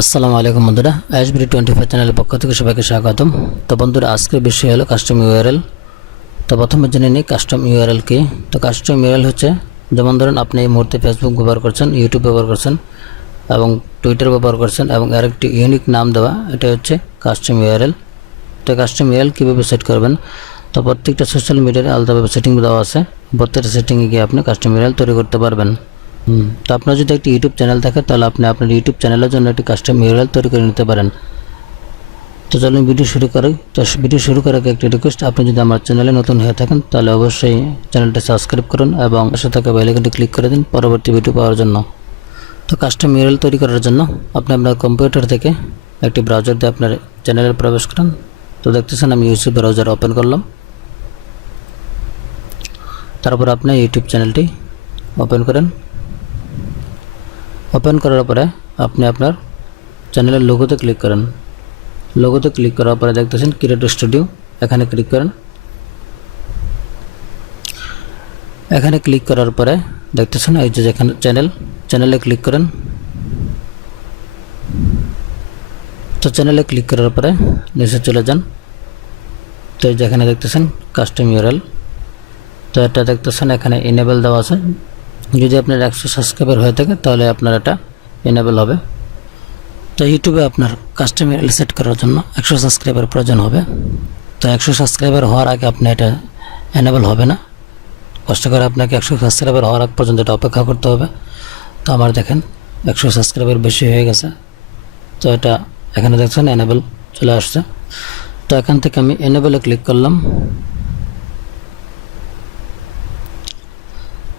আসসালামু আলাইকুম বন্ধুরা, আইএসবিডি 25 চ্যানেলের পক্ষ থেকে সবাইকে স্বাগতম। তো বন্ধুরা, আজকের বিষয় হলো কাস্টম ইউআরএল। তো প্রথমে জেনে নিই কাস্টম ইউআরএল কি। তো কাস্টম ইউআরএল হচ্ছে, যেমন ধরুন আপনি এই মুহূর্তে ফেসবুক ব্যবহার করছেন, ইউটিউব ব্যবহার করছেন এবং টুইটার ব্যবহার করছেন এবং এর একটি ইউনিক নাম দেওয়া, এটা হচ্ছে কাস্টম ইউআরএল। তো কাস্টম ইউআরএল কীভাবে সেট করবেন? তো প্রত্যেকটা সোশ্যাল মিডিয়ায় আলাদাভাবে সেটিং দেওয়া আছে, প্রত্যেকটা সেটিংয়ে গিয়ে আপনি কাস্টম ইউআরএল তৈরি করতে পারবেন। তো আপনার যদি একটি ইউটিউব চ্যানেল থাকে, তাহলে আপনি আপনার ইউটিউব চ্যানেলের জন্য একটি কাস্টম ইউআরএল তৈরি করে নিতে পারেন। তো চলুন ভিডিও শুরু করি। তো ভিডিও শুরু করার আগে একটি রিকোয়েস্ট, আপনি যদি আমার চ্যানেলে নতুন হয়ে থাকেন তাহলে অবশ্যই চ্যানেলটি সাবস্ক্রাইব করুন এবং পাশে থাকা বেল আইকনটি ক্লিক করে দিন পরবর্তী ভিডিও পাওয়ার জন্য। তো কাস্টম ইউআরএল তৈরি করার জন্য আপনি আপনার কম্পিউটার থেকে একটি ব্রাউজার দিয়ে আপনার চ্যানেলে প্রবেশ করেন। তো দেখতেছেন আমি ইউটিউব ব্রাউজার ওপেন করলাম। তারপর আপনি ইউটিউব চ্যানেলটি ওপেন করেন। ওপেন করার পরে আপনি আপনার চ্যানেলের লোগোতে ক্লিক করেন। লোগোতে ক্লিক করার পরে দেখতেছেন ক্রিয়েট স্টুডিও, এখানে ক্লিক করেন। এখানে ক্লিক করার পরে দেখতেছেন এই যে যেখানে চ্যানেলে ক্লিক করেন। তো চ্যানেলে ক্লিক করার পরে নিচে চলে যান। তো এই যেখানে দেখতেছেন কাস্টম ইউআরএল, তো এটা দেখতেছেন এখানে এনেবল দেওয়া আছে। যদি আপনার 100 সাবস্ক্রাইবার হয়ে থাকে তাহলে আপনার এটা এনেবল হবে। তো ইউটিউবে আপনার কাস্টম ইউআরএল সেট করার জন্য 100 সাবস্ক্রাইবার প্রয়োজন হবে। তো 100 সাবস্ক্রাইবার হওয়ার আগে আপনি এটা এনেবল হবে না, কষ্ট করে আপনাকে 100 সাবস্ক্রাইবার হওয়ার আগ পর্যন্ত এটা অপেক্ষা করতে হবে। তো আমার দেখেন 100 সাবস্ক্রাইবার বেশি হয়ে গেছে। তো এটা এখানে দেখছেন এনেবল চলে আসছে। তো এখান থেকে আমি এনেবলে ক্লিক করলাম।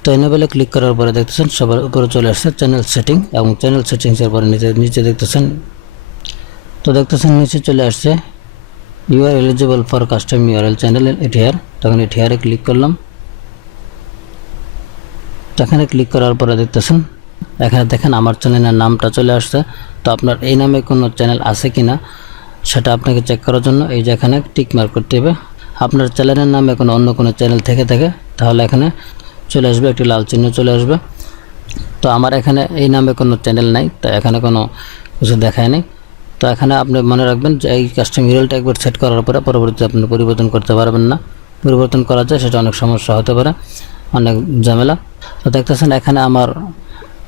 তো এনেবলে ক্লিক করার পরে দেখতেছেন সবার উপরে চলে আসছে চ্যানেল সেটিং, এবং চ্যানেল সেটিংসের পরে নিচে দেখতেছেন, তো দেখতেছেন নিচে চলে আসছে you are eligible for custom URL channel at here. তখন এট হিয়ারে ক্লিক করলাম। তো এখানে ক্লিক করার পরে দেখতেছেন এখানে দেখেন আমার চ্যানেলের নামটা চলে আসছে। তো আপনার এই নামে কোনো চ্যানেল আছে কি না সেটা আপনাকে চেক করার জন্য এই যে এখানে টিক মার্ক করতে হবে। আপনার চ্যানেলের নামে কোনো অন্য কোনো চ্যানেল থেকে থাকে তাহলে এখানে চলে আসবে, একটি লাল চিহ্ন চলে আসবে। তো আমার এখানে এই নামে কোনো চ্যানেল নাই, তো এখানে কোনো কিছু দেখায় নেই। তো এখানে আপনি মনে রাখবেন যে এই কাস্টম ইউআরএলটা একবার সেট করার পরে পরবর্তীতে আপনি পরিবর্তন করতে পারবেন না। পরিবর্তন করা যায়, সেটা অনেক সমস্যা হতে পারে, অনেক ঝামেলা। তো দেখতেছেন এখানে আমার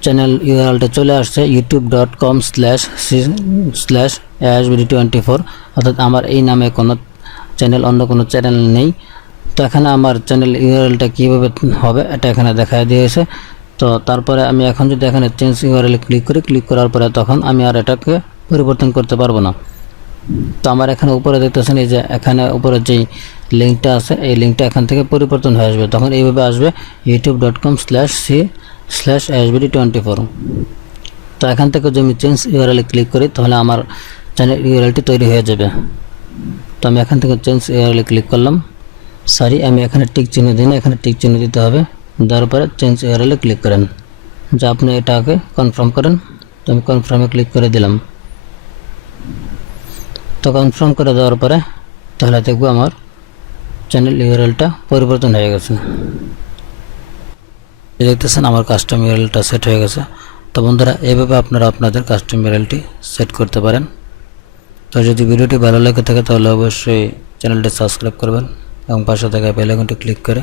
চ্যানেল ইউআরএলটা চলে আসছে youtube.com/ASBD24, অর্থাৎ আমার এই নামে কোনো চ্যানেল, অন্য কোনো চ্যানেল নেই। তো এখানে আমার চ্যানেল ইউআরএলটা কীভাবে হবে এটা এখানে দেখায় দিয়েছে। তো তারপরে আমি এখন যদি এখানে চেঞ্জ ইউআরএল ক্লিক করার পরে তখন আমি আর এটাকে পরিবর্তন করতে পারবো না। তো আমার এখানে উপরে দেখতেছেন এই যে এখানে উপরে যেই লিঙ্কটা আছে এই লিঙ্কটা এখান থেকে পরিবর্তন হয়ে আসবে, তখন এইভাবে আসবে youtube.com/c/asbd24। তো এখান থেকে যদি আমি চেঞ্জ ইউআরএল ক্লিক করি তাহলে আমার চ্যানেল ইউআরএলটি তৈরি হয়ে যাবে। তো আমি এখান থেকে চেঞ্জ ইউআরএল ক্লিক করলাম। সরি, আমি এখানে টিক চিহ্ন দিই না, এখানে টিক চিহ্ন দিতে হবে। দেওয়ার পরে চেঞ্জ ইউআরএল ক্লিক করেন, যা আপনি এটাকে কনফার্ম করেন। তো আমি কনফার্মে ক্লিক করে দিলাম। তো কনফার্ম করে দেওয়ার পরে তাহলে দেখবো আমার চ্যানেল ইউআরএলটা পরিবর্তন হয়ে গেছে। দেখতেছেন আমার কাস্টম ইউআরএলটা সেট হয়ে গেছে। তো বন্ধুরা, এইভাবে আপনারা আপনাদের কাস্টম ইউআরএলটি সেট করতে পারেন। তো যদি ভিডিওটি ভালো লেগে থাকে তাহলে অবশ্যই চ্যানেলটি সাবস্ক্রাইব করবেন এবং পাশে থাকা বেল আইকনটি ক্লিক করে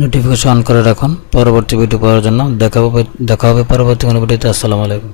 নোটিফিকেশন অন করে রাখুন পরবর্তী ভিডিও পাওয়ার জন্য। দেখা হবে পরবর্তী কোনো ভিডিওতে। আসসালামু আলাইকুম।